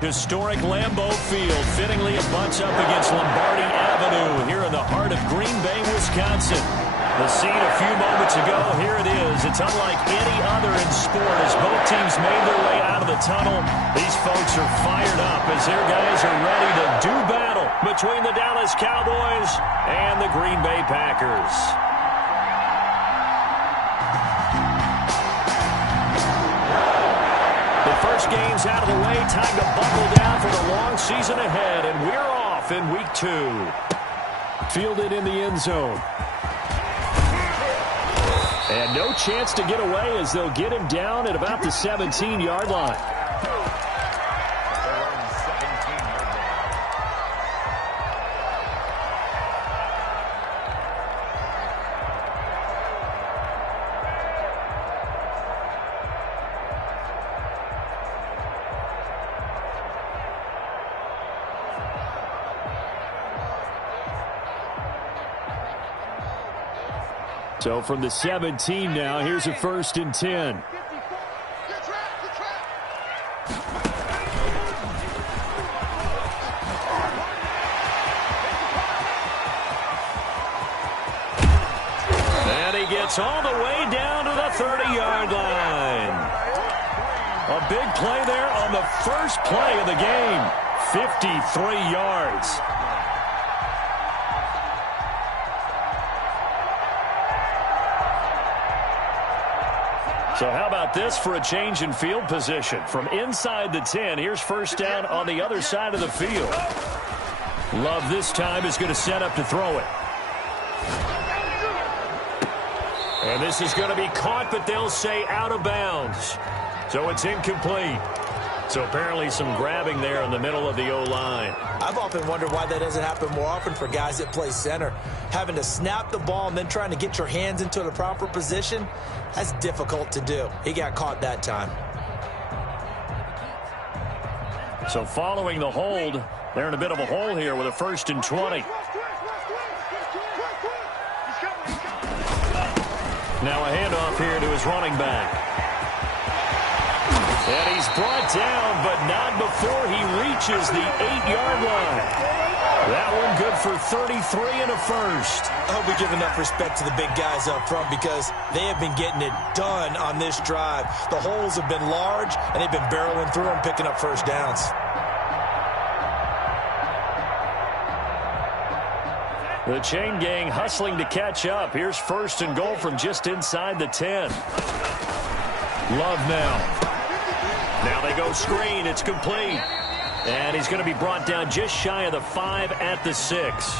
Historic Lambeau Field fittingly abuts up against Lombardi Avenue here in the heart of Green Bay, Wisconsin. The scene a few moments ago, here it is. It's unlike any other in sport as both teams made their way out of the tunnel. These folks are fired up as their guys are ready to do battle between the Dallas Cowboys and the Green Bay Packers. The first game's out of the way. Time to buckle down for the long season ahead, and we're off in week 2. Fielded in the end zone. And no chance to get away as they'll get him down at about the 17-yard line. So from the 17 now, here's a 1st and 10. And he gets all the way down to the 30-yard line. A big play there on the first play of the game. 53 yards. So how about this for a change in field position? From inside the 10, here's 1st down on the other side of the field. Love this time is going to set up to throw it. And this is going to be caught, but they'll say out of bounds. So it's incomplete. So apparently some grabbing there in the middle of the O-line. I've often wondered why that doesn't happen more often for guys that play center. Having to snap the ball and then trying to get your hands into the proper position, that's difficult to do. He got caught that time. So following the hold, they're in a bit of a hole here with a 1st and 20. Now a handoff here to his running back. And he's brought down, but not before he reaches the 8-yard line. That one good for 33 and a 1st. I hope we give enough respect to the big guys up front because they have been getting it done on this drive. The holes have been large, and they've been barreling through them, picking up 1st downs. The chain gang hustling to catch up. Here's 1st and goal from just inside the 10. Love now. Now they go screen. It's complete. And he's going to be brought down just shy of the 5 at the 6.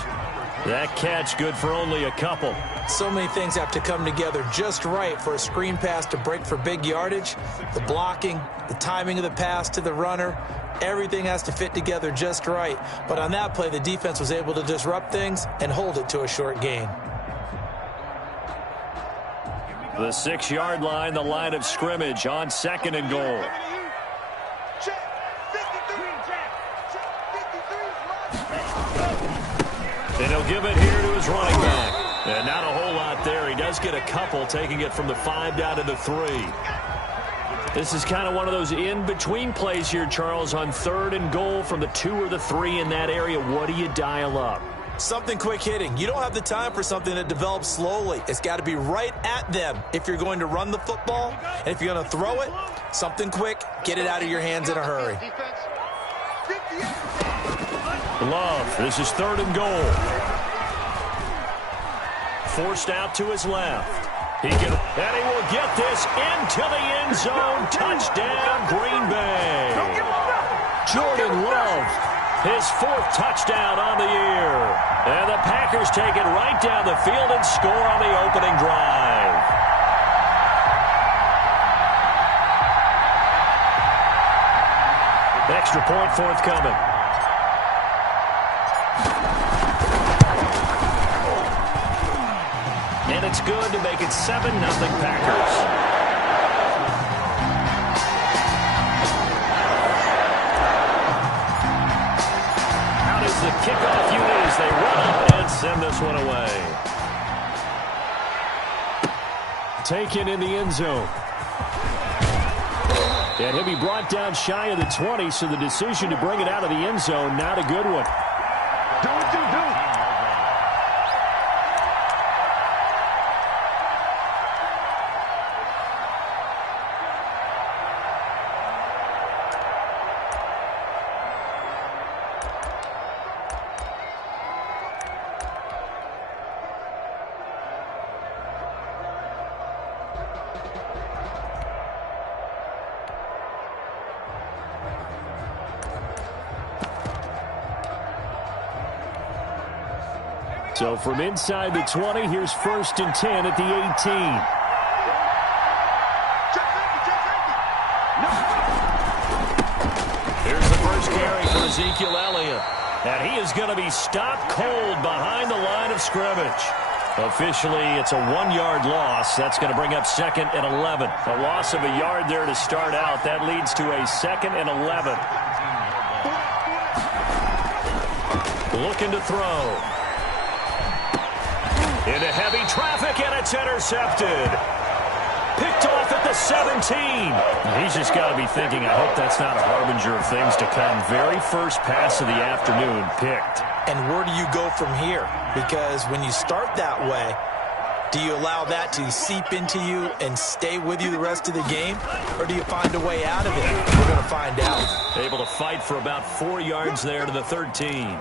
That catch good for only a couple. So many things have to come together just right for a screen pass to break for big yardage. The blocking, the timing of the pass to the runner, everything has to fit together just right. But on that play, the defense was able to disrupt things and hold it to a short gain. The 6-yard line, the line of scrimmage on 2nd and goal. And he'll give it here to his running back. And not a whole lot there. He does get a couple, taking it from the 5 down to the 3. This is kind of one of those in-between plays here, Charles, on 3rd and goal from the 2 or the 3 in that area. What do you dial up? Something quick hitting. You don't have the time for something that develops slowly. It's got to be right at them if you're going to run the football. And if you're going to throw it, something quick, get it out of your hands in a hurry. Love, this is 3rd and goal. Forced out to his left. And he will get this into the end zone. Touchdown, Green Bay. Jordan Love, his 4th touchdown on the year. And the Packers take it right down the field and score on the opening drive. Extra point forthcoming. And it's good to make it 7-0 Packers. Out is the kickoff unit as they run up and send this one away. Taken in the end zone. And he'll be brought down shy of the 20, so the decision to bring it out of the end zone, not a good one. Do. So from inside the 20, here's 1st and 10 at the 18. Here's the first carry for Ezekiel Elliott. And he is going to be stopped cold behind the line of scrimmage. Officially, it's a 1-yard loss. That's going to bring up 2nd and 11. A loss of a yard there to start out. That leads to a 2nd and 11. Looking to throw. Into heavy traffic, and it's intercepted. Picked off at the 17. He's just got to be thinking, I hope that's not a harbinger of things to come. Very first pass of the afternoon, picked. And where do you go from here? Because when you start that way, do you allow that to seep into you and stay with you the rest of the game? Or do you find a way out of it? We're going to find out. Able to fight for about 4 yards there to the 13.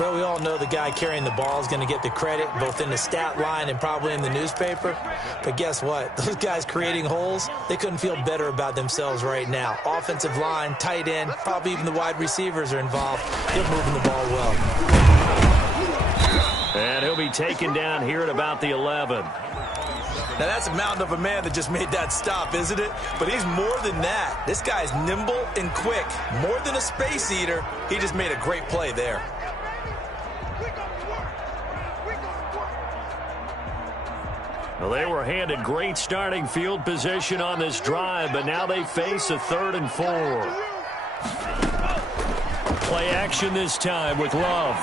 Well, we all know the guy carrying the ball is going to get the credit, both in the stat line and probably in the newspaper. But guess what? Those guys creating holes, they couldn't feel better about themselves right now. Offensive line, tight end, probably even the wide receivers are involved. They're moving the ball well. And he'll be taken down here at about the 11. Now, that's a mountain of a man that just made that stop, isn't it? But he's more than that. This guy's nimble and quick. More than a space eater, he just made a great play there. Well, they were handed great starting field position on this drive, but now they face a 3rd and 4. Play action this time with Love.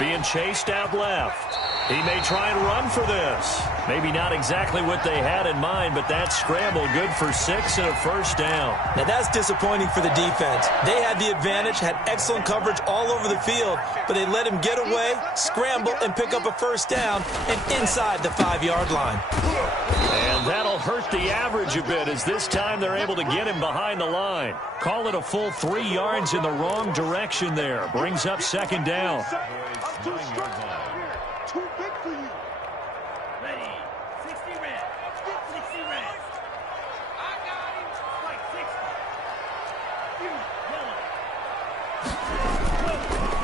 Being chased out left. He may try and run for this. Maybe not exactly what they had in mind, but that scramble good for 6 and a 1st down. Now that's disappointing for the defense. They had the advantage, had excellent coverage all over the field, but they let him get away, scramble, and pick up a 1st down and inside the 5-yard line. And that'll hurt the average a bit as this time they're able to get him behind the line. Call it a full 3 yards in the wrong direction there. Brings up 2nd down. Too big for you. Ready. 60 reps. 60 reps. I got him. Like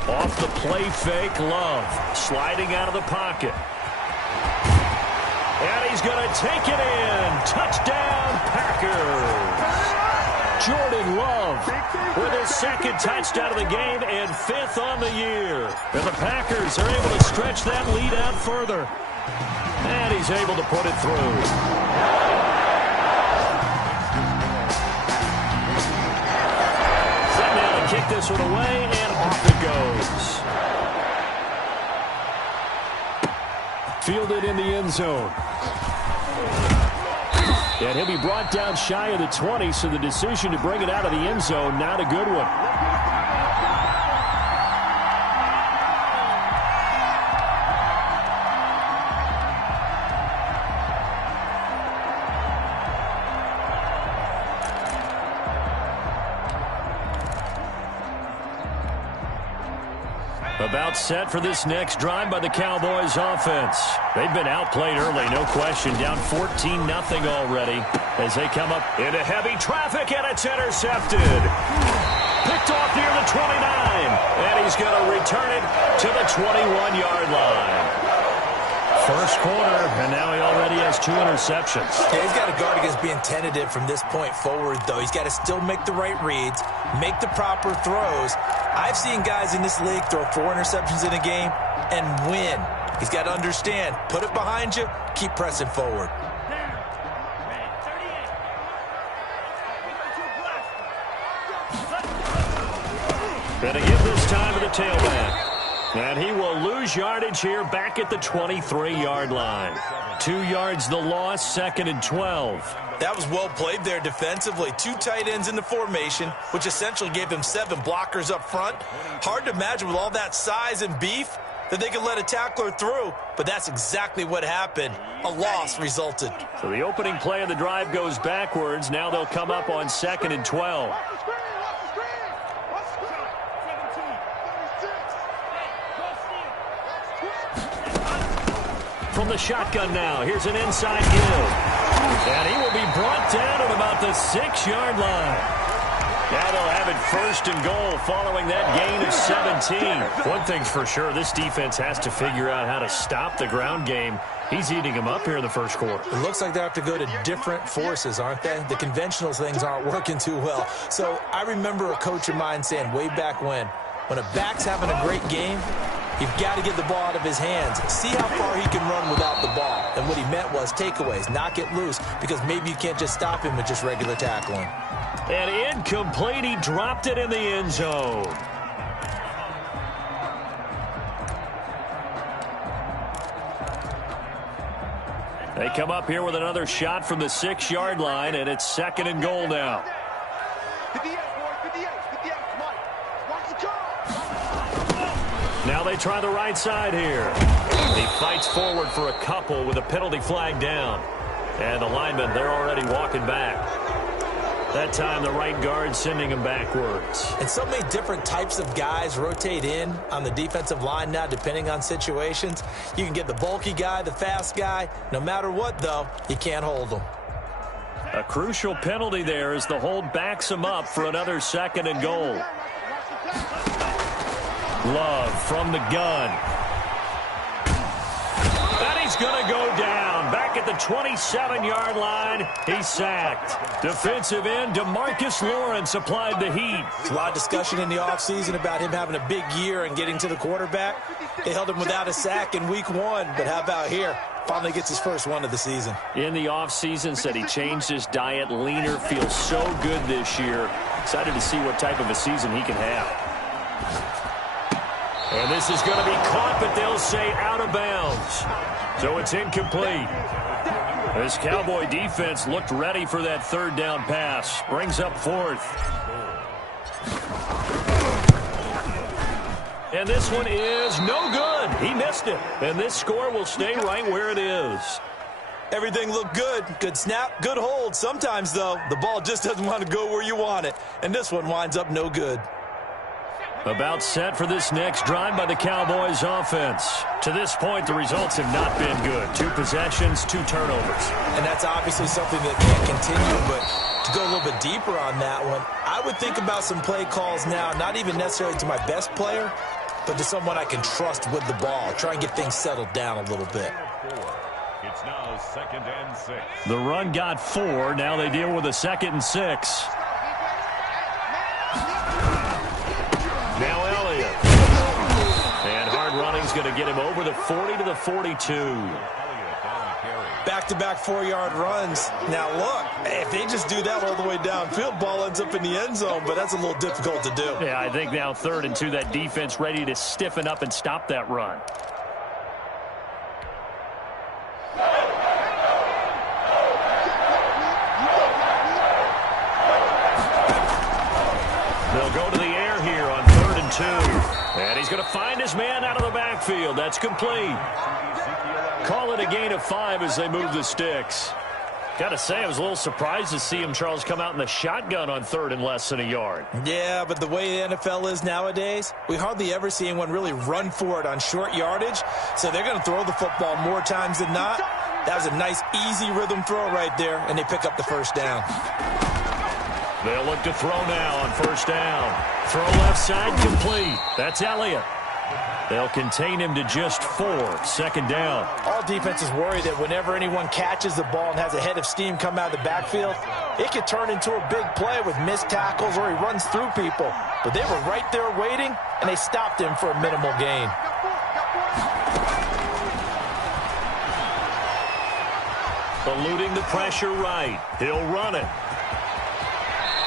60. Off the play fake, Love. Sliding out of the pocket. And he's going to take it in. Touchdown, Packers. Jordan Love with his 2nd touchdown of the game and 5th on the year. And the Packers are able to stretch that lead out further. And he's able to put it through. Set now to kick this one away, and off it goes. Fielded in the end zone. And he'll be brought down shy of the 20, so the decision to bring it out of the end zone, not a good one. About set for this next drive by the Cowboys offense. They've been outplayed early, no question. Down 14-0 already as they come up into heavy traffic, and it's intercepted. Picked off near the 29, and he's going to return it to the 21-yard line. First quarter, and now he already has 2 interceptions. Yeah, he's got to guard against being tentative from this point forward, though. He's got to still make the right reads, make the proper throws. I've seen guys in this league throw 4 interceptions in a game and win. He's got to understand, put it behind you, keep pressing forward. Gonna give this time to the tailback. And he will lose yardage here back at the 23-yard line. 2 yards the loss, 2nd and 12. That was well played there defensively. 2 tight ends in the formation, which essentially gave him 7 blockers up front. Hard to imagine with all that size and beef that they could let a tackler through, but that's exactly what happened. A loss resulted. So the opening play of the drive goes backwards. Now they'll come up on 2nd and 12. From the shotgun now, here's an inside give. And he will be brought down at about the 6-yard line. Now they'll have it 1st and goal following that gain of 17. One thing's for sure, this defense has to figure out how to stop the ground game. He's eating them up here in the first quarter. It looks like they have to go to different forces, aren't they? The conventional things aren't working too well. So I remember a coach of mine saying way back when a back's having a great game, you've got to get the ball out of his hands. See how far he can run without the ball. And what he meant was takeaways, knock it loose, because maybe you can't just stop him with just regular tackling. And incomplete, he dropped it in the end zone. They come up here with another shot from the 6-yard line, and it's 2nd and goal now. 58, boys, 58, Mike. Watch the car. Now they try the right side here. He fights forward for a couple with a penalty flag down. And the linemen, they're already walking back. That time, the right guard sending him backwards. And so many different types of guys rotate in on the defensive line now, depending on situations. You can get the bulky guy, the fast guy. No matter what, though, you can't hold them. A crucial penalty there as the hold backs him up for another 2nd and goal. Love from the gun. And he's going to go down. Back at the 27-yard line, he's sacked. Defensive end DeMarcus Lawrence applied the heat. A lot of discussion in the offseason about him having a big year and getting to the quarterback. They held him without a sack in week 1, but how about here? Finally gets his first one of the season. In the offseason, said he changed his diet, leaner, feels so good this year. Excited to see what type of a season he can have. And this is going to be caught, but they'll say out of bounds. So it's incomplete. This Cowboy defense looked ready for that 3rd down pass. Brings up 4th. And this one is no good. He missed it. And this score will stay right where it is. Everything looked good. Good snap, good hold. Sometimes, though, the ball just doesn't want to go where you want it. And this one winds up no good. About set for this next drive by the Cowboys offense. To this point, the results have not been good. 2 possessions, 2 turnovers. And that's obviously something that can't continue, but to go a little bit deeper on that one, I would think about some play calls now, not even necessarily to my best player, but to someone I can trust with the ball. Try and get things settled down a little bit. It's now 2nd and 6. The run got 4. Now they deal with a 2nd and 6. Now Elliott. And hard running's going to get him over the 40 to the 42. Back-to-back 4-yard runs. Now, look, if they just do that all the way downfield, ball ends up in the end zone, but that's a little difficult to do. Yeah, I think now 3rd and 2, that defense ready to stiffen up and stop that run. They'll go to the air here on 3rd and 2. And he's going to find his man out of the backfield. That's complete. Call it a gain of 5 as they move the sticks. Got to say, I was a little surprised to see him, Charles, come out in the shotgun on 3rd and less than a yard. Yeah, but the way the NFL is nowadays, we hardly ever see anyone really run for it on short yardage. So they're going to throw the football more times than not. That was a nice, easy rhythm throw right there, and they pick up the 1st down. They'll look to throw now on 1st down. Throw left side complete. That's Elliott. They'll contain him to just 4. 2nd down. All defenses worry that whenever anyone catches the ball and has a head of steam come out of the backfield, it could turn into a big play with missed tackles or he runs through people. But they were right there waiting, and they stopped him for a minimal gain. Eluding the pressure right. He'll run it.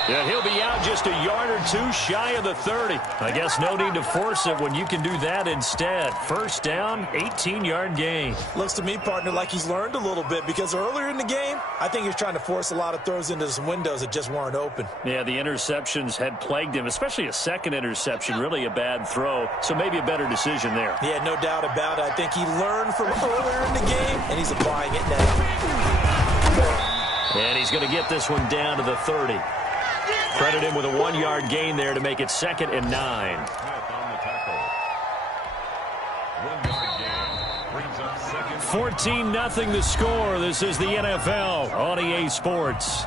Yeah, he'll be out just a yard or two shy of the 30. I guess no need to force it when you can do that instead. First down, 18-yard gain. Looks to me, partner, like he's learned a little bit because earlier in the game, I think he was trying to force a lot of throws into some windows that just weren't open. Yeah, the interceptions had plagued him, especially a second interception, really a bad throw. So maybe a better decision there. Yeah, no doubt about it. I think he learned from earlier in the game, and he's applying it now. And he's going to get this one down to the 30. Credit him with a 1-yard gain there to make it 2nd and 9. Smith on the tackle. 1-yard gain. Brings up 14-0 the score. This is the NFL on EA Sports.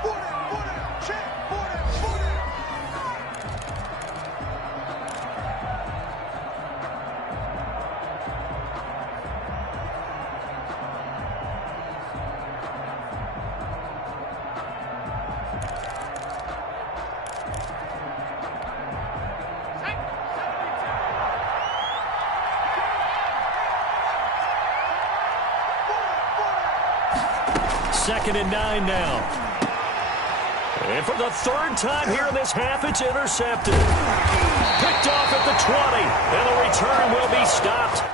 Second and 9 now. And for the third time here in this half, it's intercepted. Picked off at the 20, and the return will be stopped.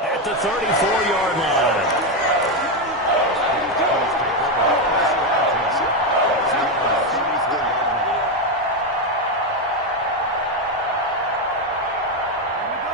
At the 34-yard line.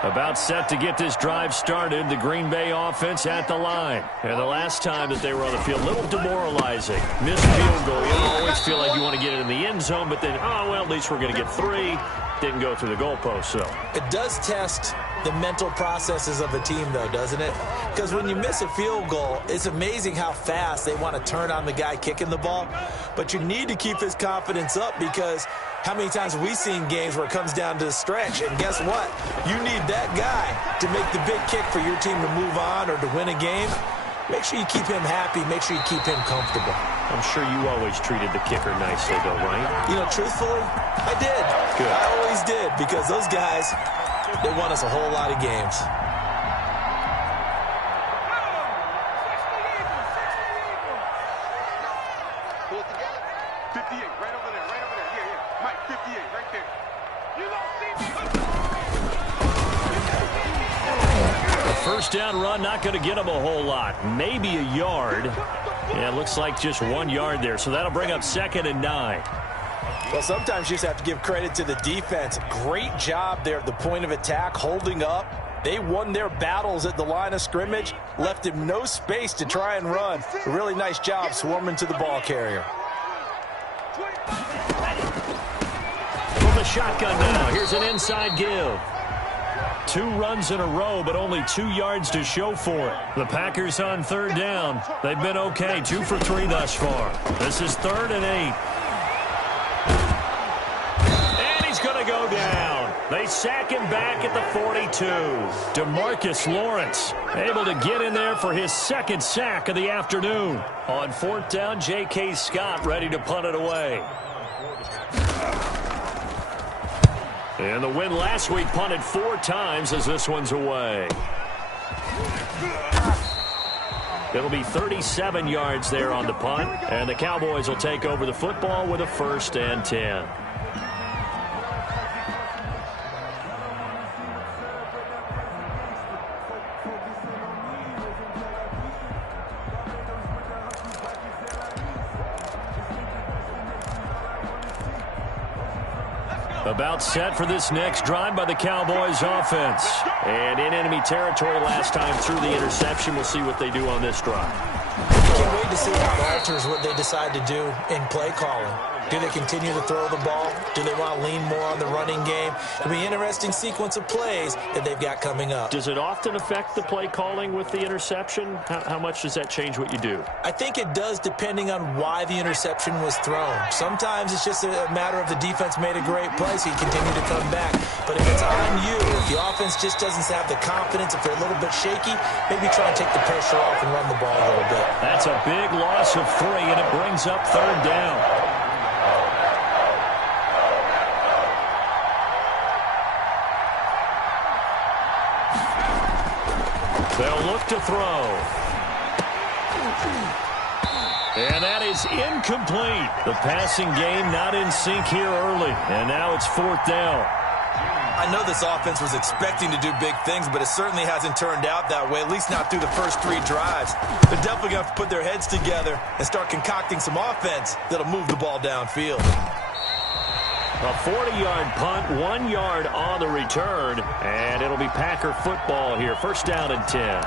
About set to get this drive started, the Green Bay offense at the line. And the last time that they were on the field, a little demoralizing. Missed field goal. You always feel like you want to get it in the end zone, but then, oh, well, at least we're going to get 3. Didn't go through the goalpost, so. It does test the mental processes of a team, though, doesn't it? Because when you miss a field goal, it's amazing how fast they want to turn on the guy kicking the ball. But you need to keep his confidence up because how many times have we seen games where it comes down to the stretch? And guess what? You need that guy to make the big kick for your team to move on or to win a game. Make sure you keep him happy. Make sure you keep him comfortable. I'm sure you always treated the kicker nicely, though, right? You know, truthfully, I did. Good. I always did because those guys, they won us a whole lot of games. Pull it together. 58, right over there, right over there. Yeah. Mike, 58, right there. You don't see me. First down run, not going to get him a whole lot. Maybe a yard. Yeah, it looks like just 1 yard there. So that'll bring up 2nd and 9. Well, sometimes you just have to give credit to the defense. Great job there at the point of attack, holding up. They won their battles at the line of scrimmage, left him no space to try and run. A really nice job swarming to the ball carrier. From the shotgun now, here's an inside give. 2 runs in a row, but only 2 yards to show for it. The Packers on third down. They've been okay, 2 for 3 thus far. This is 3rd and 8. And he's going to go down. They sack him back at the 42. DeMarcus Lawrence able to get in there for his 2nd sack of the afternoon. On 4th down, J.K. Scott ready to punt it away. And the win last week punted 4 times as this one's away. It'll be 37 yards there on the punt, and the Cowboys will take over the football with a 1st and 10. About set for this next drive by the Cowboys offense. And in enemy territory last time through the interception. We'll see what they do on this drive. Can't wait to see how it alters what they decide to do in play calling. Do they continue to throw the ball? Do they want to lean more on the running game? It'll be an interesting sequence of plays that they've got coming up. Does it often affect the play calling with the interception? How much does that change what you do? I think it does depending on why the interception was thrown. Sometimes it's just a matter of the defense made a great play, so you continue to come back. But if it's on you, if the offense just doesn't have the confidence, if they're a little bit shaky, maybe try and take the pressure off and run the ball a little bit. That's a big loss of 3, and it brings up 3rd down. They'll look to throw. And that is incomplete. The passing game not in sync here early. And now it's 4th down. I know this offense was expecting to do big things, but it certainly hasn't turned out that way, at least not through the first 3 drives. They're definitely going to have to put their heads together and start concocting some offense that'll move the ball downfield. A 40-yard punt, 1 yard on the return, and it'll be Packer football here. 1st down and 10.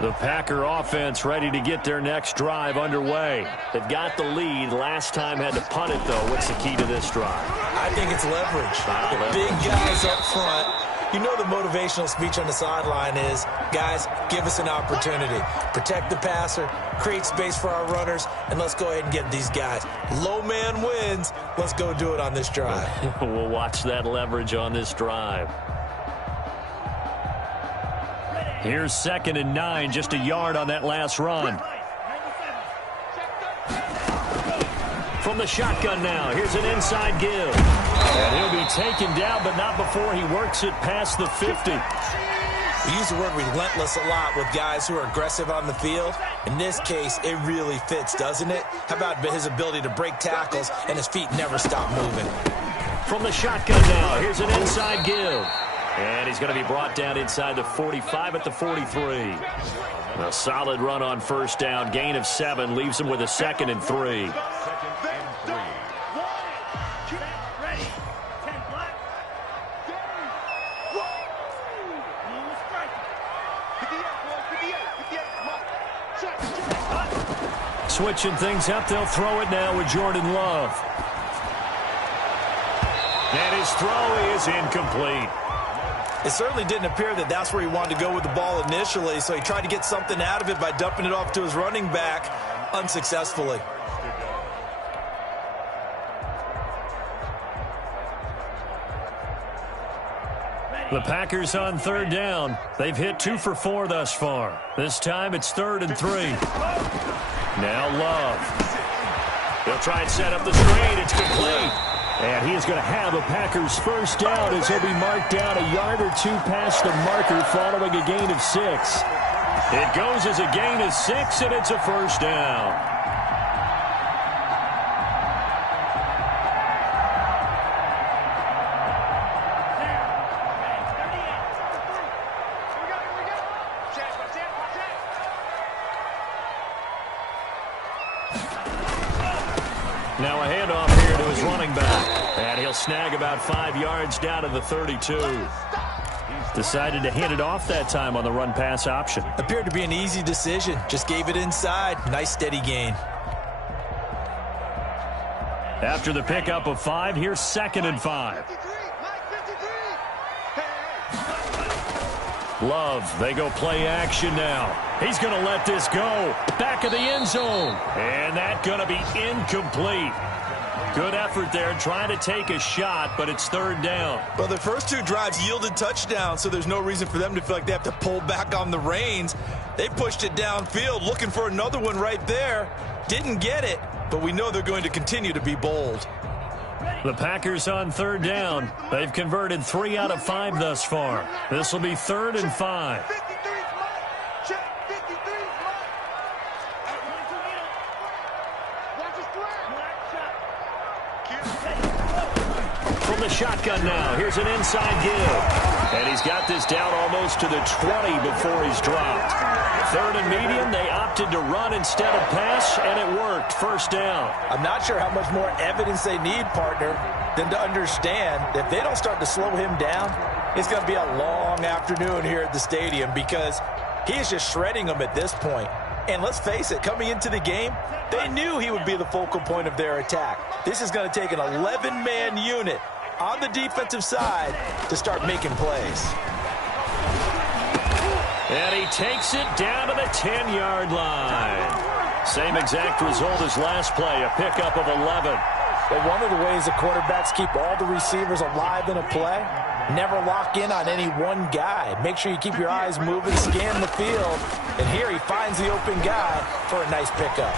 The Packer offense ready to get their next drive underway. They've got the lead. Last time had to punt it, though. What's the key to this drive? I think it's leverage. The big guys up front. You know the motivational speech on the sideline is, guys, give us an opportunity. Protect the passer, create space for our runners, and let's go ahead and get these guys. Low man wins. Let's go do it on this drive. We'll watch that leverage on this drive. Here's 2nd and 9, just a yard on that last run. From the shotgun now, here's an inside give. And he'll be taken down, but not before he works it past the 50. We use the word relentless a lot with guys who are aggressive on the field. In this case, it really fits, doesn't it? How about his ability to break tackles and his feet never stop moving? From the shotgun now, here's an inside give. And he's going to be brought down inside the 45 at the 43. A solid run on 1st down. Gain of 7 leaves him with a 2nd and 3. Switching things up, they'll throw it now with Jordan Love. And his throw is incomplete. It certainly didn't appear that that's where he wanted to go with the ball initially, so he tried to get something out of it by dumping it off to his running back unsuccessfully. The Packers on 3rd down. They've hit 2 for 4 thus far. This time it's 3rd and 3. Now Love. He'll try and set up the screen. It's complete. And he is going to have a Packers 1st down as he'll be marked down a yard or 2 past the marker following a gain of 6. It goes as a gain of 6, and it's a 1st down. Now a handoff here to his running back. And he'll snag about 5 yards down to the 32. Decided to hand it off that time on the run-pass option. Appeared to be an easy decision. Just gave it inside. Nice steady gain. After the pickup of 5, here's 2nd and 5. Love, they go play action now. He's going to let this go. Back of the end zone. And that's going to be incomplete. Good effort there trying to take a shot, but it's 3rd down. Well, their first 2 drives yielded touchdowns, so there's no reason for them to feel like they have to pull back on the reins. They pushed it downfield, looking for another one right there. Didn't get it, but we know they're going to continue to be bold. The Packers on 3rd down. They've converted 3 out of 5 thus far. This will be 3rd and 5. From the shotgun now, here's an inside give. And he's got this down almost to the 20 before he's dropped. Third and medium, they opted to run instead of pass, and it worked. First down. I'm not sure how much more evidence they need, partner, than to understand that if they don't start to slow him down, it's going to be a long afternoon here at the stadium because he is just shredding them at this point. And let's face it, coming into the game, they knew he would be the focal point of their attack. This is going to take an 11-man unit on the defensive side to start making plays. And he takes it down to the 10-yard line. Same exact result as last play, a pickup of 11. But one of the ways the quarterbacks keep all the receivers alive in a play, never lock in on any one guy. Make sure you keep your eyes moving, scan the field, and here he finds the open guy for a nice pickup.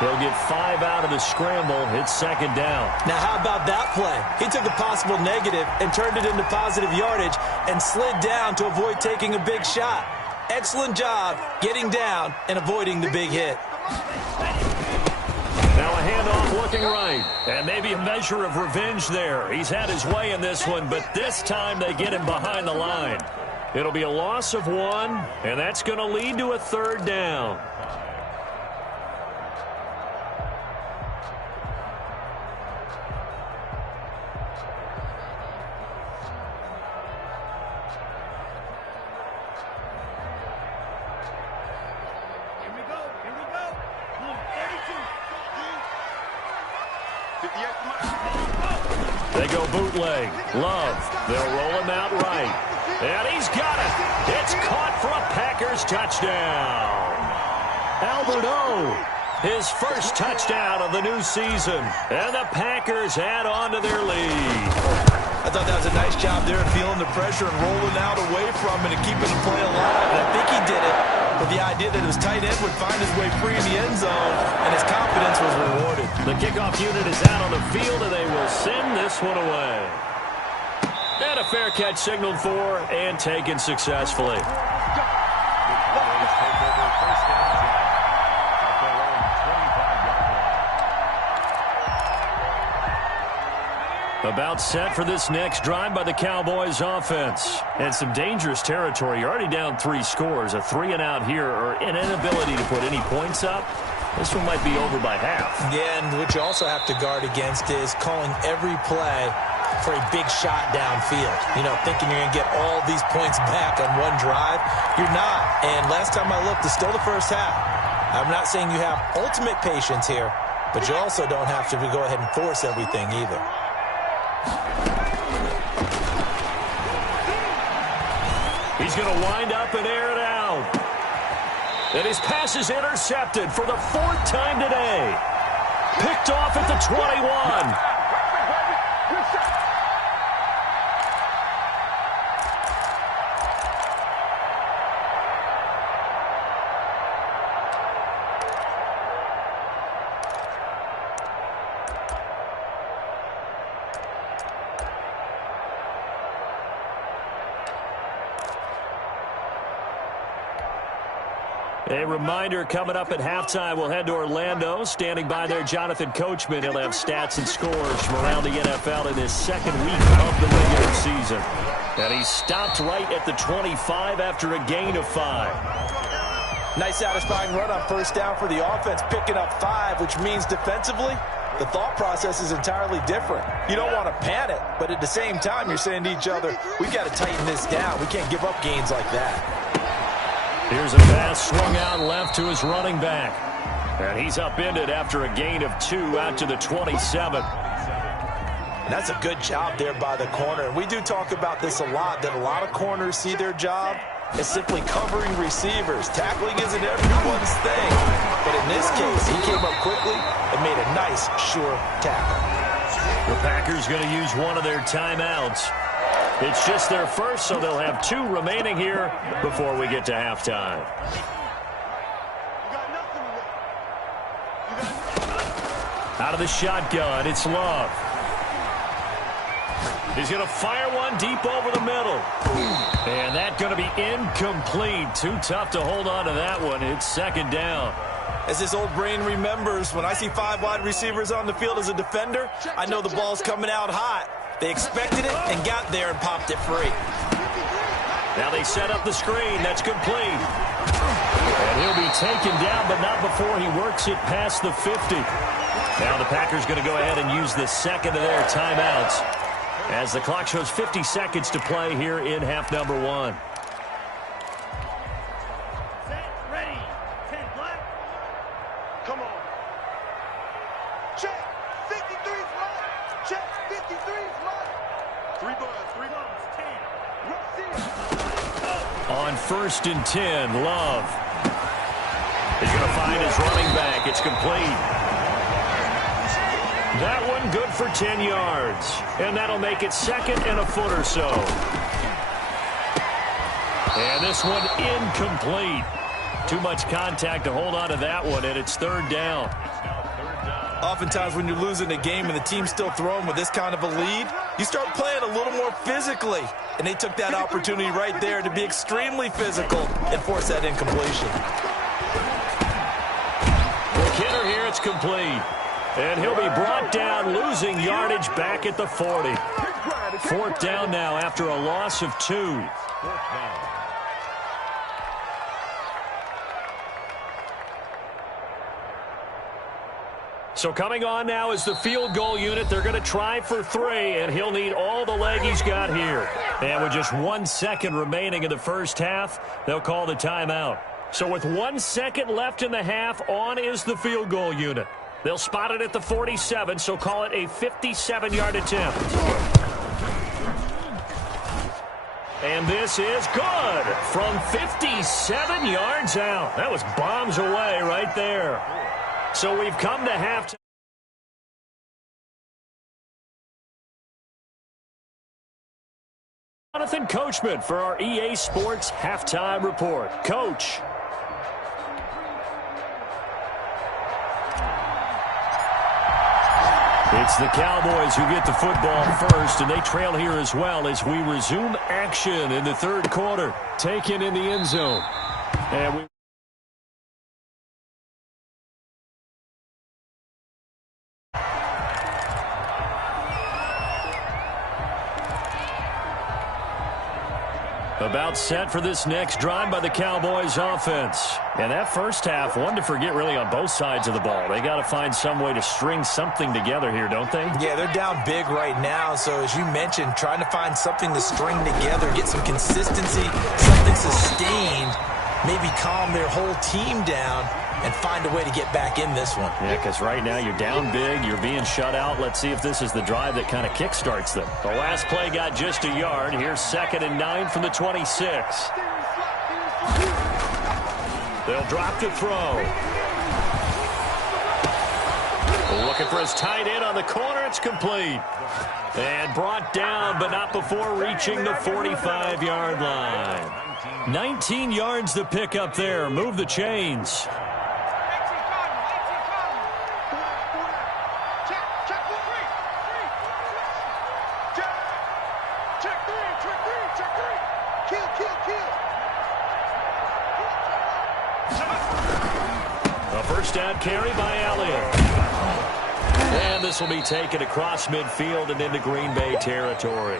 He'll get 5 out of the scramble. It's second down. Now, how about that play? He took a possible negative and turned it into positive yardage and slid down to avoid taking a big shot. Excellent job getting down and avoiding the big hit. Now a handoff looking right. And maybe a measure of revenge there. He's had his way in this one, but this time they get him behind the line. It'll be a loss of 1, and that's going to lead to a third down. They go bootleg. Love. They'll roll him out right. And he's got it. It's caught for a Packers touchdown. Albert O, his first touchdown of the new season. And the Packers add on to their lead. I thought that was a nice job there, feeling the pressure and rolling out away from it and keeping the play alive. And I think he did it with the idea that his tight end would find his way free in the end zone, and his confidence was rewarded. The kickoff unit is out on the field, and they will send this one away. And a fair catch signaled for and taken successfully. About set for this next drive by the Cowboys offense. And some dangerous territory. You're already down 3 scores. A 3-and-out here or an inability to put any points up. This one might be over by half. Yeah, and what you also have to guard against is calling every play for a big shot downfield. You know, thinking you're going to get all these points back on one drive. You're not. And last time I looked, it's still the first half. I'm not saying you have ultimate patience here, but you also don't have to go ahead and force everything either. He's going to wind up and air it out. And his pass is intercepted for the 4th time today. Picked off at the 21. A reminder, coming up at halftime, we'll head to Orlando. Standing by there, Jonathan Coachman. He'll have stats and scores from around the NFL in his second week of the regular season. And he stopped right at the 25 after a gain of 5. Nice satisfying run on first down for the offense, picking up 5, which means defensively, the thought process is entirely different. You don't want to panic, but at the same time, you're saying to each other, we've got to tighten this down. We can't give up gains like that. Here's a pass swung out left to his running back. And he's upended after a gain of 2 out to the 27. And that's a good job there by the corner. We do talk about this a lot, that a lot of corners see their job as simply covering receivers. Tackling isn't everyone's thing. But in this case, he came up quickly and made a nice, sure tackle. The Packers going to use one of their timeouts. It's just their first, so they'll have 2 remaining here before we get to halftime. Out of the shotgun, it's Love. He's going to fire one deep over the middle. And that's going to be incomplete. Too tough to hold on to that one. It's second down. As this old brain remembers, when I see 5 wide receivers on the field as a defender, I know the ball's coming out hot. They expected it and got there and popped it free. Now they set up the screen. That's complete. And he'll be taken down, but not before he works it past the 50. Now the Packers going to go ahead and use the second of their timeouts as the clock shows 50 seconds to play here in half number 1. Set, ready. 10 black. Come on. Check. 53's mine. Check. 53's mine. 3 buds. 3 buds. 10. On 1st and 10, Love is going to find his running back. It's complete. That one good for 10 yards. And that'll make it 2nd and a foot or so. And this one incomplete. Too much contact to hold on to that one, and it's 3rd down. Oftentimes when you're losing a game and the team's still throwing with this kind of a lead, you start playing a little more physically. And they took that opportunity right there to be extremely physical and force that incompletion. The kidder here, it's complete. And he'll be brought down, losing yardage back at the 40. 4th down now after a loss of 2. 4th down. So coming on now is the field goal unit. They're going to try for 3, and he'll need all the leg he's got here. And with just 1 second remaining in the first half, they'll call the timeout. So with 1 second left in the half, on is the field goal unit. They'll spot it at the 47, so call it a 57-yard attempt. And this is good from 57 yards out. That was bombs away right there. So we've come to halftime. Jonathan Coachman for our EA Sports Halftime Report. Coach. It's the Cowboys who get the football first, and they trail here as well as we resume action in the 3rd quarter. Taken in the end zone. And we about set for this next drive by the Cowboys offense. And that first half, one to forget really on both sides of the ball. They got to find some way to string something together here, don't they? Yeah, they're down big right now. So as you mentioned, trying to find something to string together, get some consistency, something sustained, maybe calm their whole team down and find a way to get back in this one. Yeah, because right now you're down big, you're being shut out. Let's see if this is the drive that kind of kickstarts them. The last play got just a yard. Here's 2nd and 9 from the 26. They'll drop to throw. Looking for his tight end on the corner. It's complete. And brought down, but not before reaching the 45-yard line. 19 yards to pick up there. Move the chains. A first down carry by Elliott. And this will be taken across midfield and into Green Bay territory.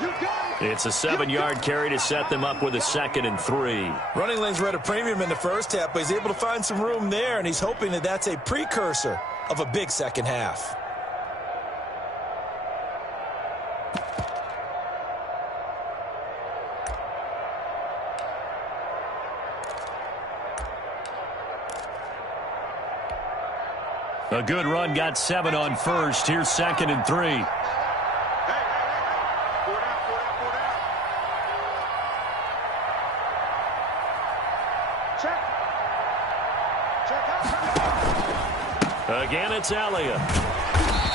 It's a 7-yard carry to set them up with a 2nd and 3. Running lanes were at a premium in the first half, but he's able to find some room there, and he's hoping that that's a precursor of a big second half. A good run, got 7 on first. Here's 2nd and 3. Hey. 4 down. Check. Again, it's Elliott.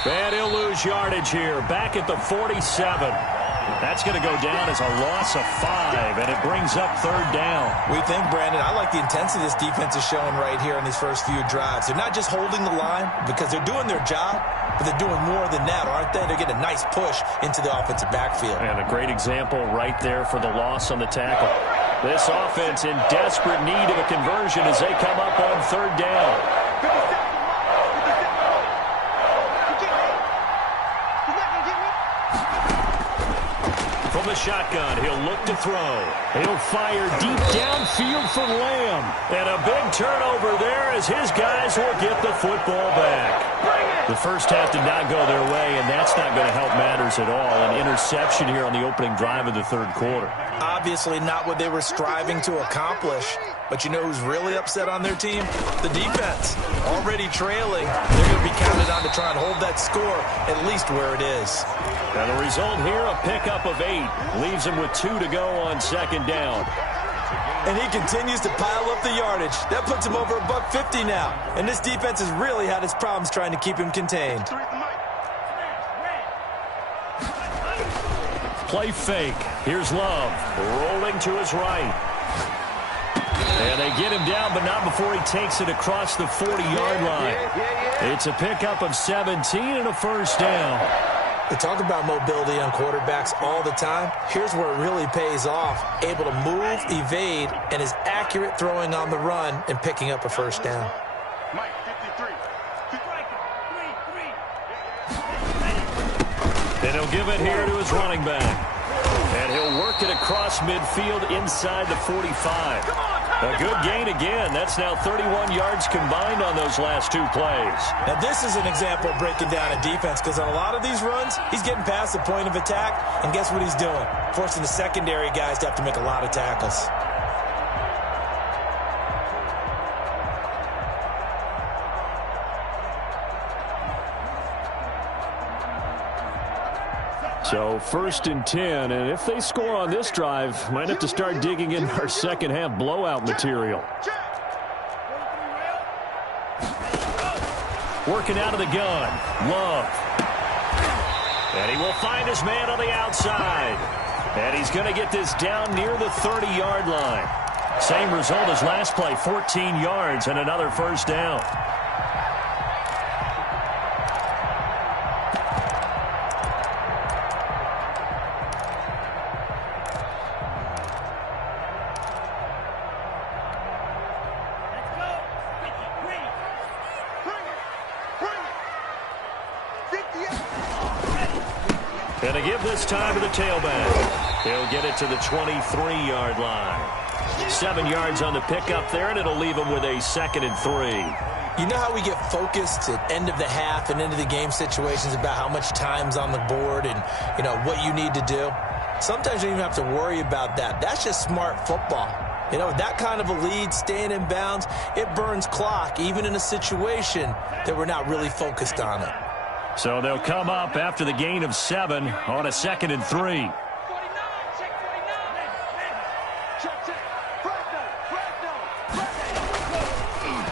And he'll lose yardage here. Back at the 47. That's going to go down as a loss of 5, and it brings up 3rd down. We think, Brandon, I like the intensity this defense is showing right here in these first few drives. They're not just holding the line because they're doing their job, but they're doing more than that, aren't they? They're getting a nice push into the offensive backfield. And a great example right there for the loss on the tackle. This offense in desperate need of a conversion as they come up on 3rd down. shotgun. He'll look to throw. He'll fire deep downfield for Lamb. And a big turnover there as his guys will get the football back. The first half did not go their way, and that's not going to help matters at all. An interception here on the opening drive of the third quarter. Obviously not what they were striving to accomplish. But you know who's really upset on their team? The defense. Already trailing. They're going to be counted on to try and hold that score at least where it is. And the result here, a pickup of 8. Leaves them with 2 to go on second down. And he continues to pile up the yardage. That puts him over $150 now. And this defense has really had its problems trying to keep him contained. Play fake. Here's Love. Rolling to his right. And they get him down, but not before he takes it across the 40-yard line. It's a pickup of 17 and a first down. We talk about mobility on quarterbacks all the time. Here's where it really pays off. Able to move, evade, and is accurate throwing on the run and picking up a first down. Mike, 53. And he'll give it here to his running back. And he'll work it across midfield inside the 45. A good gain again. That's now 31 yards combined on those last 2 plays. Now, this is an example of breaking down a defense because on a lot of these runs, he's getting past the point of attack, and guess what he's doing? Forcing the secondary guys to have to make a lot of tackles. So 1st and 10, and if they score on this drive, might have to start digging in our second half blowout material. Working out of the gun, Love. And he will find his man on the outside. And he's going to get this down near the 30-yard line. Same result as last play, 14 yards and another first down. And to give this time to the tailback. He'll get it to the 23-yard line. 7 yards on the pickup there, and it'll leave him with a 2nd and 3. You know how we get focused at end of the half and into the game situations about how much time's on the board and, you know, what you need to do? Sometimes you don't even have to worry about that. That's just smart football. You know, that kind of a lead, staying in bounds, it burns clock, even in a situation that we're not really focused on it. So they'll come up after the gain of 7 on a 2nd and 3.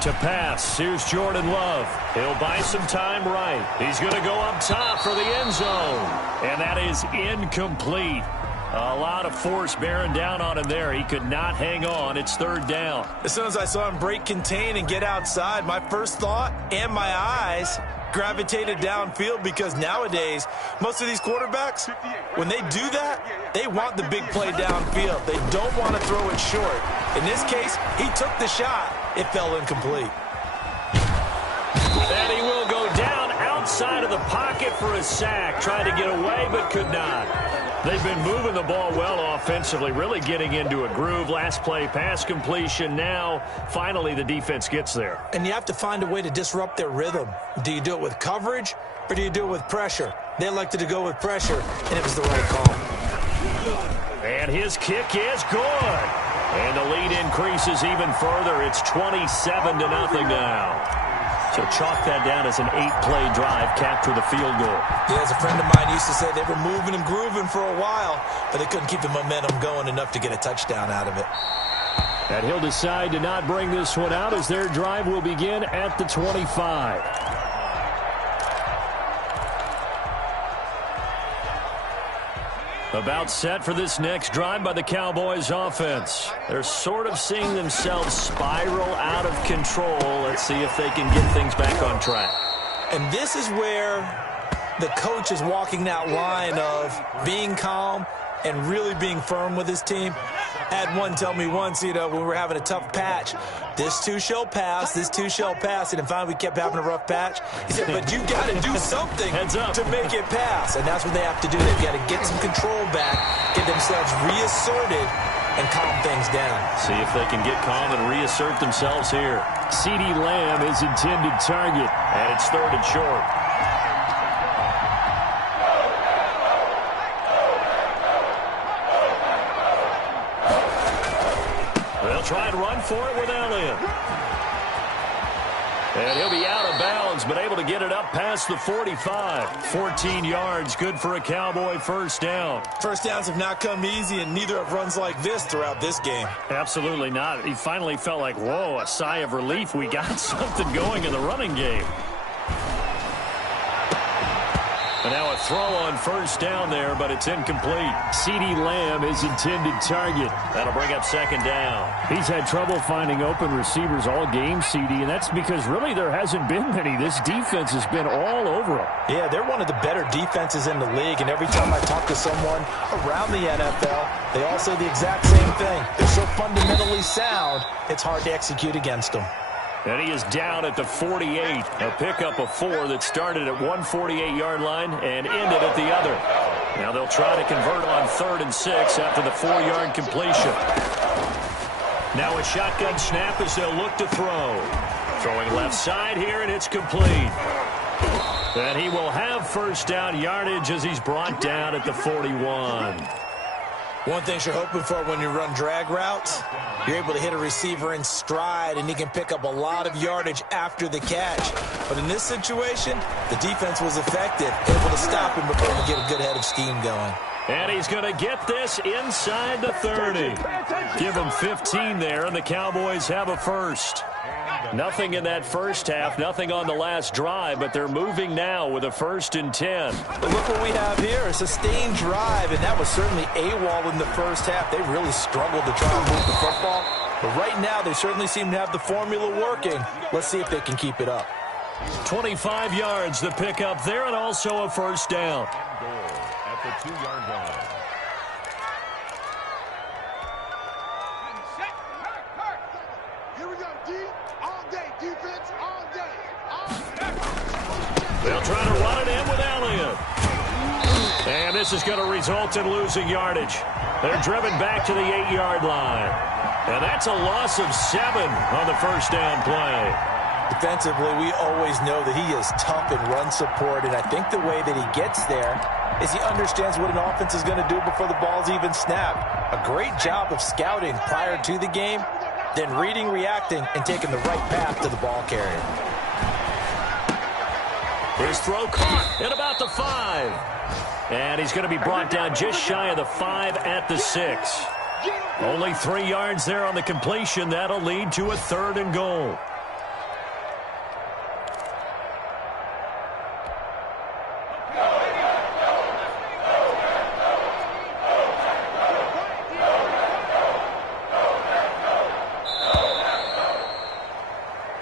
To pass, here's Jordan Love. He'll buy some time right. He's going to go up top for the end zone. And that is incomplete. A lot of force bearing down on him there. He could not hang on. It's 3rd down. As soon as I saw him break contain and get outside, my first thought and my eyes gravitated downfield because nowadays, most of these quarterbacks, when they do that, they want the big play downfield. They don't want to throw it short. In this case, he took the shot. It fell incomplete. And he will go down outside of the pocket for a sack. Tried to get away, but could not. They've been moving the ball well offensively, really getting into a groove. Last play, pass completion. Now, finally, the defense gets there. And you have to find a way to disrupt their rhythm. Do you do it with coverage, or do you do it with pressure? They elected to go with pressure, and it was the right call. And his kick is good. And the lead increases even further. It's 27-0 now. So chalk that down as an 8-play drive, capture the field goal. Yeah, as a friend of mine used to say, they were moving and grooving for a while, but they couldn't keep the momentum going enough to get a touchdown out of it. And he'll decide to not bring this one out as their drive will begin at the 25. About set for this next drive by the Cowboys offense. They're sort of seeing themselves spiral out of control. Let's see if they can get things back on track. And this is where the coach is walking that line of being calm and really being firm with his team. Had one tell me once, when we were having a tough patch, this too shall pass, this too shall pass, and finally we kept having a rough patch. He said, but you got to do something to make it pass, and that's what they have to do. They've got to get some control back, get themselves reasserted, and calm things down. See if they can get calm and reassert themselves here. CeeDee Lamb is intended target, and it's 3rd and short. They'll try and run for it with Elliott. And he'll be out of bounds, but able to get it up past the 45. 14 yards, good for a Cowboy first down. First downs have not come easy, and neither have runs like this throughout this game. Absolutely not. He finally felt like, whoa, a sigh of relief. We got something going in the running game. And now a throw on first down there, but it's incomplete. CeeDee Lamb is intended target. That'll bring up 2nd down. He's had trouble finding open receivers all game, CeeDee, and that's because really there hasn't been many. This defense has been all over him. Yeah, they're one of the better defenses in the league, and every time I talk to someone around the NFL, they all say the exact same thing. They're so fundamentally sound, it's hard to execute against them. And he is down at the 48. A pickup of 4 that started at 148-yard line and ended at the other. Now they'll try to convert on 3rd and 6 after the 4-yard completion. Now a shotgun snap as they'll look to throw. Throwing left side here, and it's complete. And he will have first down yardage as he's brought down at the 41. One thing you're hoping for when you run drag routes, you're able to hit a receiver in stride, and he can pick up a lot of yardage after the catch. But in this situation, the defense was effective, able to stop him before he get a good head of steam going. And he's going to get this inside the 30. Give him 15 there, and the Cowboys have a first. Nothing in that first half, nothing on the last drive, but they're moving now with a 1st and 10. But look what we have here, a sustained drive, and that was certainly AWOL in the first half. They really struggled to try and move the football. But right now, they certainly seem to have the formula working. Let's see if they can keep it up. 25 yards the pickup there, and also a first down. At the 2-yard line. Here we go, D. All day, defense, all day. They'll try to run it in with Elliott. And this is going to result in losing yardage. They're driven back to the 8-yard line. And that's a loss of 7 on the first down play. Defensively, we always know that he is tough in run support, and I think the way that he gets there is he understands what an offense is going to do before the ball's even snapped. A great job of scouting prior to the game, then reading, reacting, and taking the right path to the ball carrier. His throw caught at about the 5. And he's going to be brought down just shy of the 5 at the 6. Only 3 yards there on the completion. That'll lead to a 3rd and goal.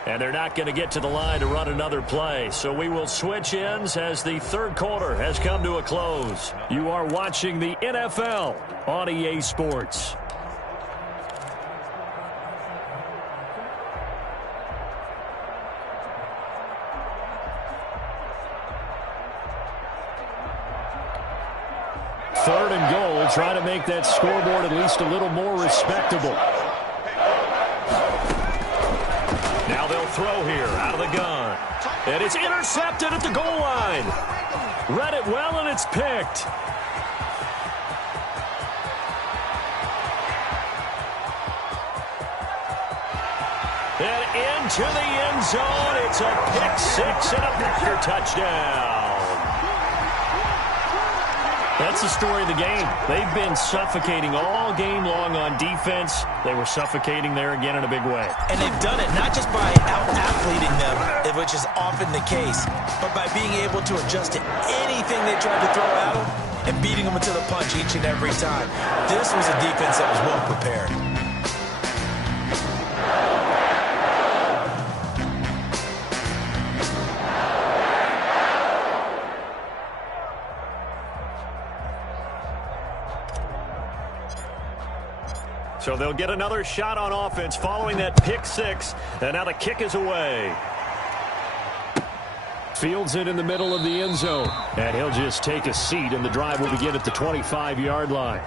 And they're not going to get to the line to run another play. So we will switch ends as the 3rd quarter has come to a close. You are watching the NFL on EA Sports. Third and goal, trying to make that scoreboard at least a little more respectable. Now they'll throw here out of the gun. And it's intercepted at the goal line. Read it well, and it's picked. And into the end zone. It's a pick 6 and a Packer touchdown. That's the story of the game. They've been suffocating all game long on defense. They were suffocating there again in a big way. And they've done it not just by out-athleting them, which is often the case, but by being able to adjust to anything they tried to throw at them and beating them to the punch each and every time. This was a defense that was well prepared. So they'll get another shot on offense following that pick six. And now the kick is away. Fields it in the middle of the end zone. And he'll just take a seat, and the drive will begin at the 25-yard line.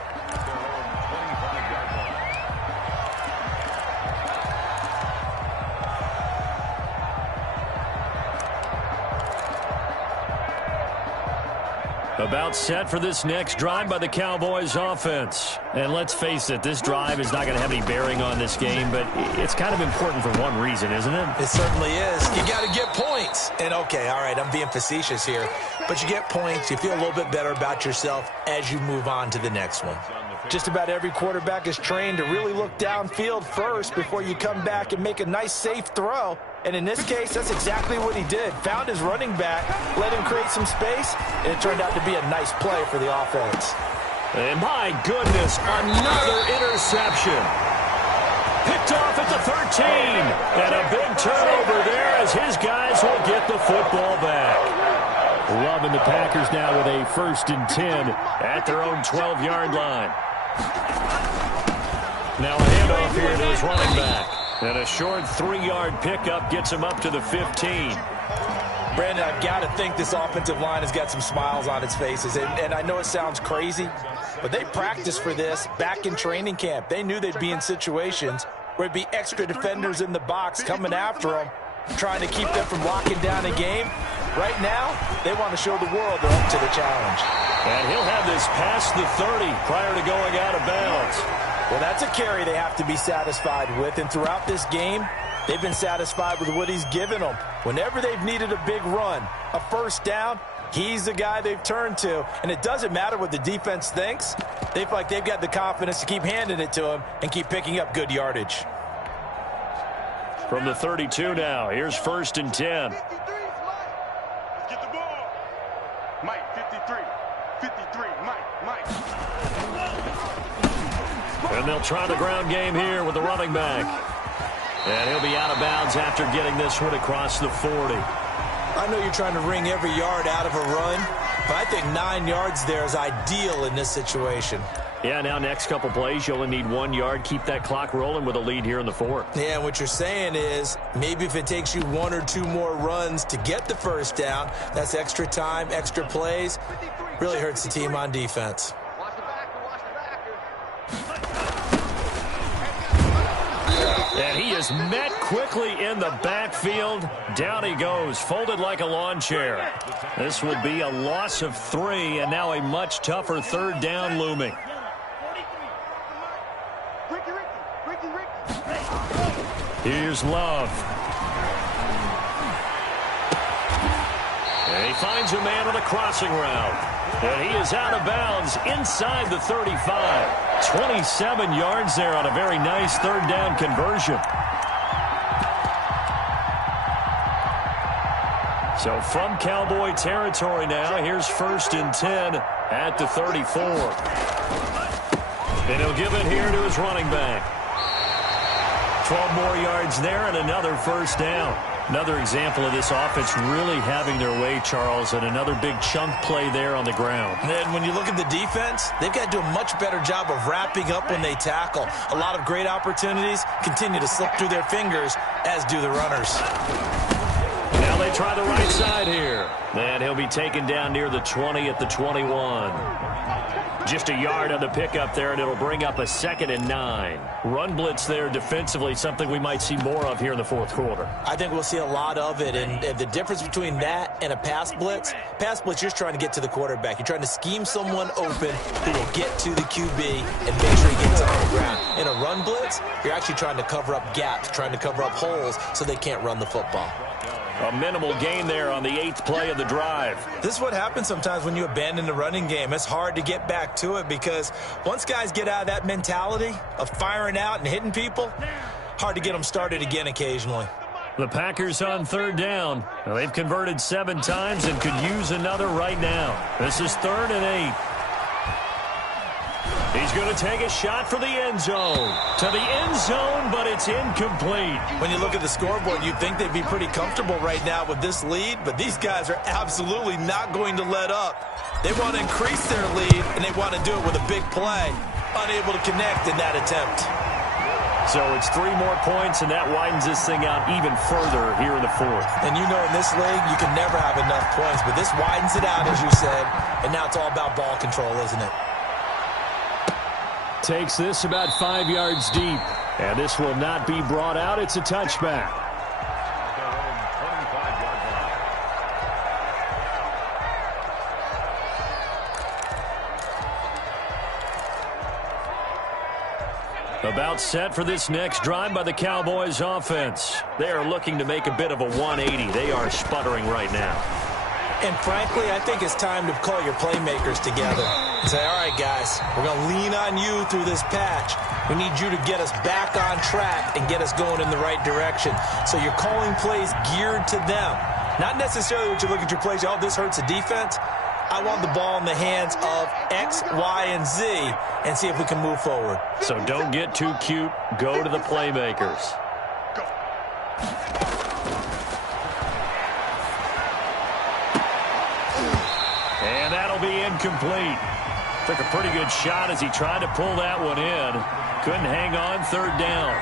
About set for this next drive by the Cowboys offense. And let's face it, this drive is not going to have any bearing on this game, but it's kind of important for one reason, isn't it? It certainly is. You got to get points. And okay, all right, I'm being facetious here, but you get points, you feel a little bit better about yourself as you move on to the next one. Just about every quarterback is trained to really look downfield first before you come back and make a nice, safe throw. And in this case, that's exactly what he did. Found his running back, let him create some space, and it turned out to be a nice play for the offense. And my goodness, another interception. Picked off at the 13. And a big turnover there as his guys will get the football back. Loving the Packers now with a 1st and 10 at their own 12-yard line. Now a handoff here to his running back. And a short 3-yard pickup gets him up to the 15. Brandon, I've got to think this offensive line has got some smiles on its faces. And I know it sounds crazy, but they practiced for this back in training camp. They knew they'd be in situations where it'd be extra defenders in the box coming after them, trying to keep them from locking down a game. Right now, they want to show the world they're up to the challenge. And he'll have this past the 30 prior to going out of bounds. Well, that's a carry they have to be satisfied with. And throughout this game, they've been satisfied with what he's given them. Whenever they've needed a big run, a first down, he's the guy they've turned to. And it doesn't matter what the defense thinks. They feel like they've got the confidence to keep handing it to him and keep picking up good yardage. From the 32 now, here's 1st and 10. Let's get the ball. Mike, 53. 53, Mike. And they'll try the ground game here with the running back. And he'll be out of bounds after getting this one across the 40. I know you're trying to wring every yard out of a run, but I think 9 yards there is ideal in this situation. Yeah, now next couple plays, you only need 1 yard. Keep that clock rolling with a lead here in the 4th. Yeah, and what you're saying is maybe if it takes you 1 or 2 more runs to get the first down, that's extra time, extra plays. Really hurts the team on defense. And he is met quickly in the backfield. Down he goes, folded like a lawn chair. This will be a loss of 3, and now a much tougher 3rd down looming. Here's Love. And he finds a man on a crossing route. And he is out of bounds inside the 35. 27 yards there on a very nice 3rd down conversion. So from Cowboy territory now, here's 1st and 10 at the 34. And he'll give it here to his running back. 12 more yards there and another 1st down. Another example of this offense really having their way, Charles, and another big chunk play there on the ground. And when you look at the defense, they've got to do a much better job of wrapping up when they tackle. A lot of great opportunities continue to slip through their fingers, as do the runners. Now they try the right side here. And he'll be taken down near the 20 at the 21. Just a yard on the pickup there, and it'll bring up a 2nd and 9. Run blitz there defensively, something we might see more of here in the 4th quarter. I think we'll see a lot of it, and the difference between that and a pass blitz, you're just trying to get to the quarterback. You're trying to scheme someone open who will get to the QB and make sure he gets on the ground. In a run blitz, you're actually trying to cover up gaps, trying to cover up holes so they can't run the football. A minimal gain there on the 8th play of the drive. This is what happens sometimes when you abandon the running game. It's hard to get back to it because once guys get out of that mentality of firing out and hitting people, hard to get them started again occasionally. The Packers on 3rd down. Well, they've converted 7 times and could use another right now. This is 3rd and 8. He's going to take a shot for the end zone. To the end zone, but it's incomplete. When you look at the scoreboard, you'd think they'd be pretty comfortable right now with this lead, but these guys are absolutely not going to let up. They want to increase their lead, and they want to do it with a big play. Unable to connect in that attempt. So it's 3 more points, and that widens this thing out even further here in the fourth. And you know in this league, you can never have enough points, but this widens it out, as you said, and now it's all about ball control, isn't it? Takes this about 5 yards deep, and this will not be brought out. It's a touchback. About set for this next drive by the Cowboys offense. They are looking to make a bit of a 180. They are sputtering right now. And frankly, I think it's time to call your playmakers together and say, all right, guys, we're going to lean on you through this patch. We need you to get us back on track and get us going in the right direction. So you're calling plays geared to them. Not necessarily what you look at your plays, oh, this hurts the defense. I want the ball in the hands of X, Y, and Z and see if we can move forward. So don't get too cute. Go to the playmakers. And that'll be incomplete. Took a pretty good shot as he tried to pull that one in. Couldn't hang on, third down.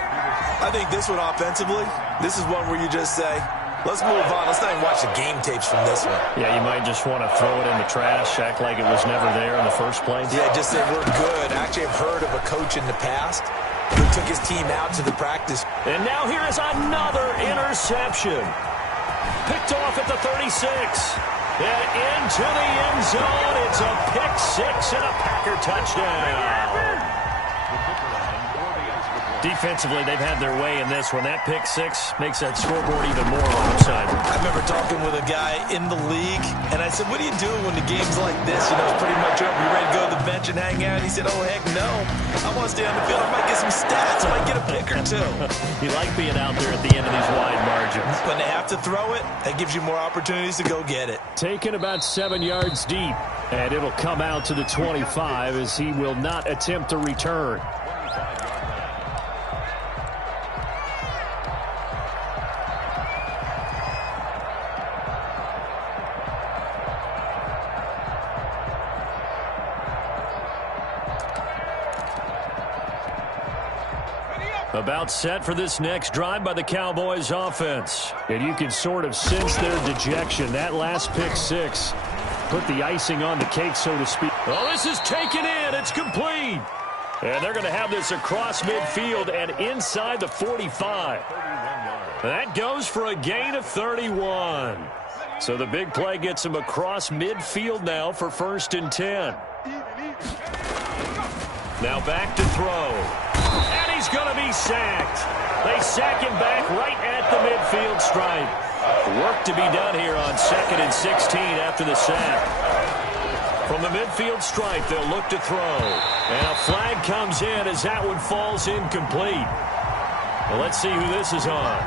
I think this one offensively, this is one where you just say, let's move on. Let's not even watch the game tapes from this one. Yeah, you might just want to throw it in the trash, act like it was never there in the first place. Yeah, just say we're good. Actually, I've heard of a coach in the past who took his team out to the practice. And now here is another interception. Picked off at the 36. And into the end zone. It's a pick six and a Packer touchdown. Defensively, they've had their way in this one. That pick six makes that scoreboard even more lopsided. I remember talking with a guy in the league, and I said, what are you doing when the game's like this? You know, it's pretty much over. You ready to go to the bench and hang out? He said, oh, heck no. I want to stay on the field. I might get some stats. I might get a pick or two. You like being out there at the end of these wide margins. When they have to throw it, that gives you more opportunities to go get it. Taken about 7 yards deep, and it'll come out to the 25 as he will not attempt to return. About set for this next drive by the Cowboys offense. And you can sort of sense their dejection. That last pick six put the icing on the cake, so to speak. Oh, this is taken in. It's complete. And they're going to have this across midfield and inside the 45. That goes for a gain of 31. So the big play gets him across midfield now for 1st and 10. Now back to throw. And he's going to be sacked. They sack him back right at the midfield stripe. Work to be done here on 2nd and 16 after the sack. From the midfield stripe, they'll look to throw. And a flag comes in as that one falls incomplete. Well, let's see who this is on.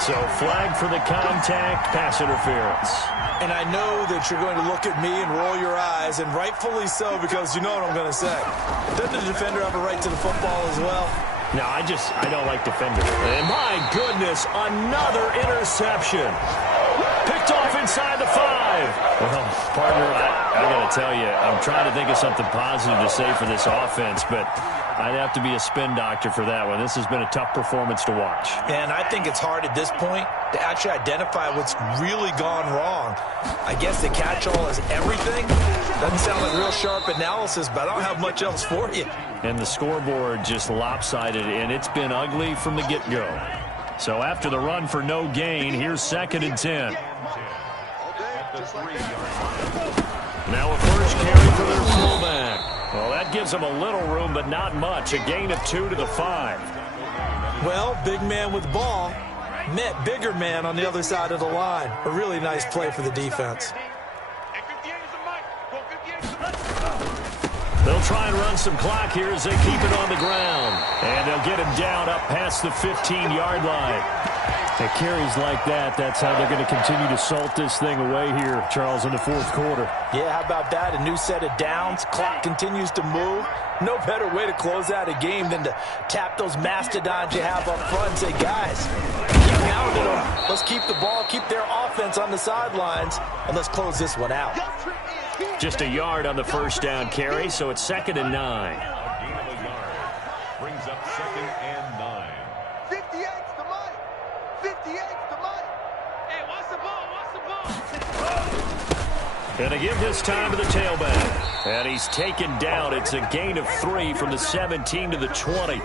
So flag for the contact, pass interference. And I know that you're going to look at me and roll your eyes, and rightfully so, because you know what I'm going to say. Doesn't the defender have a right to the football as well? No, I don't like defenders. And my goodness, another interception. Picked off inside the 5. Well, partner, I got to tell you, I'm trying to think of something positive to say for this offense, but I'd have to be a spin doctor for that one. This has been a tough performance to watch. And I think it's hard at this point to actually identify what's really gone wrong. I guess the catch-all is everything. Doesn't sound like real sharp analysis, but I don't have much else for you. And the scoreboard just lopsided, and it's been ugly from the get-go. So after the run for no gain, here's 2nd and 10. Now a first carry for their fullback. Well, that gives them a little room, but not much. A gain of 2 to the 5. Well, big man with ball met bigger man on the other side of the line. A really nice play for the defense. They'll try and run some clock here as they keep it on the ground. And they'll get him down up past the 15-yard line. At carries like that, that's how they're going to continue to salt this thing away here, Charles, in the 4th quarter. Yeah, how about that? A new set of downs. Clock continues to move. No better way to close out a game than to tap those mastodons you have up front and say, guys, keep pounding them. Let's keep the ball, keep their offense on the sidelines, and let's close this one out. Just a yard on the first down carry, so it's 2nd and 9. Brings up 2nd and 9. Hey, watch the ball, And to give this time to the tailback. And he's taken down. It's a gain of 3 from the 17 to the 20.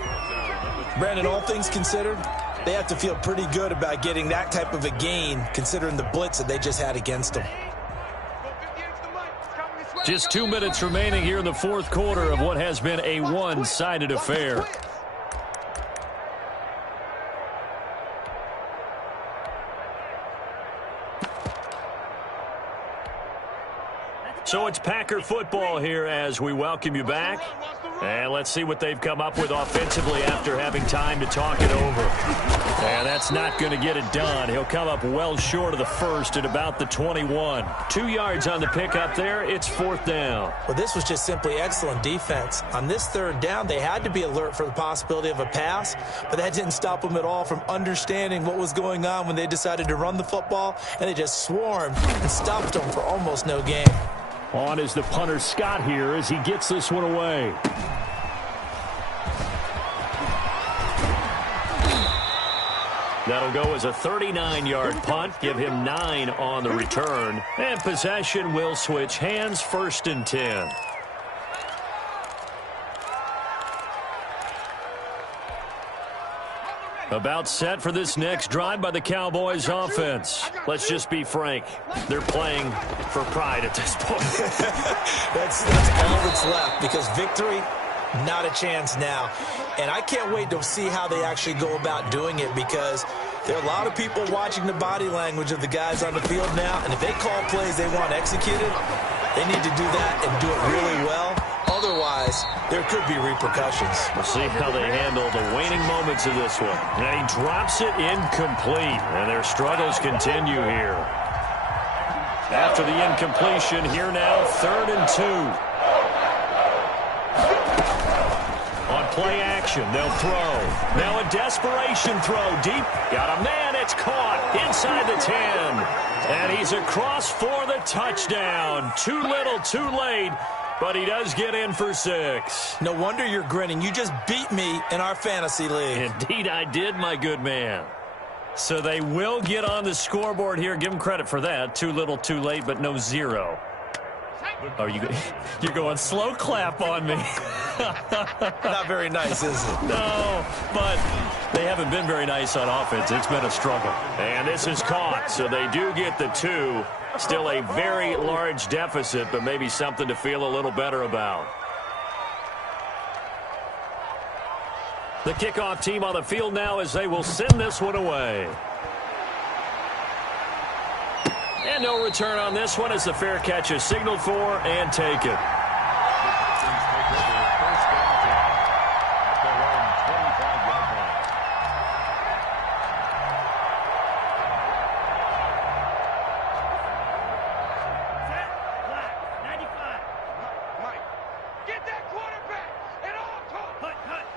Brandon, all things considered, they have to feel pretty good about getting that type of a gain considering the blitz that they just had against them. Just 2 minutes remaining here in the fourth quarter of what has been a one-sided affair. So it's Packer football here as we welcome you back. And let's see what they've come up with offensively after having time to talk it over. And that's not going to get it done. He'll come up well short of the first at about the 21. 2 yards on the pickup there. It's fourth down. Well, this was just simply excellent defense. On this third down, they had to be alert for the possibility of a pass, but that didn't stop them at all from understanding what was going on when they decided to run the football, and they just swarmed and stopped them for almost no gain. On is the punter Scott here as he gets this one away. That'll go as a 39-yard punt. Give him 9 on the return. And possession will switch hands, 1st and 10. About set for this next drive by the Cowboys offense. Let's just be frank. They're playing for pride at this point. That's all that's left because victory, not a chance now. And I can't wait to see how they actually go about doing it because there are a lot of people watching the body language of the guys on the field now. And if they call plays they want executed, they need to do that and do it really well. Otherwise, there could be repercussions. We'll see how they handle the waning moments of this one. And he drops it incomplete. And their struggles continue here. After the incompletion, here now, 3rd and 2. On play action, they'll throw. Now a desperation throw deep. Got a man, it's caught inside the 10. And he's across for the touchdown. Too little, too late. But he does get in for 6. No wonder you're grinning. You just beat me in our fantasy league. Indeed I did, my good man. So they will get on the scoreboard here. Give them credit for that. Too little, too late, but no 0. Oh, you're going slow clap on me. Not very nice, is it? No, but they haven't been very nice on offense. It's been a struggle. And this is caught, so they do get the 2. Still a very large deficit, but maybe something to feel a little better about. The kickoff team on the field now as they will send this one away. And no return on this one as the fair catch is signaled for and taken.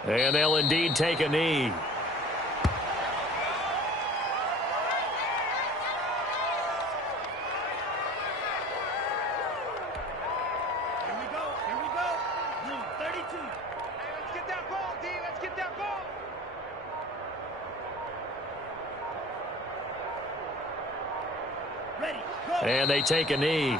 And they'll indeed take a knee. Here we go. Blue 32. Let's get that ball, D. Let's get that ball. Ready, go. And they take a knee.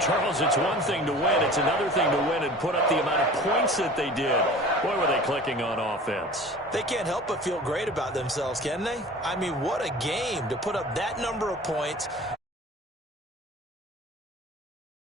Charles, it's one thing to win. It's another thing to win and put up the amount of points that they did. Boy, were they clicking on offense. They can't help but feel great about themselves, can they? I mean, what a game to put up that number of points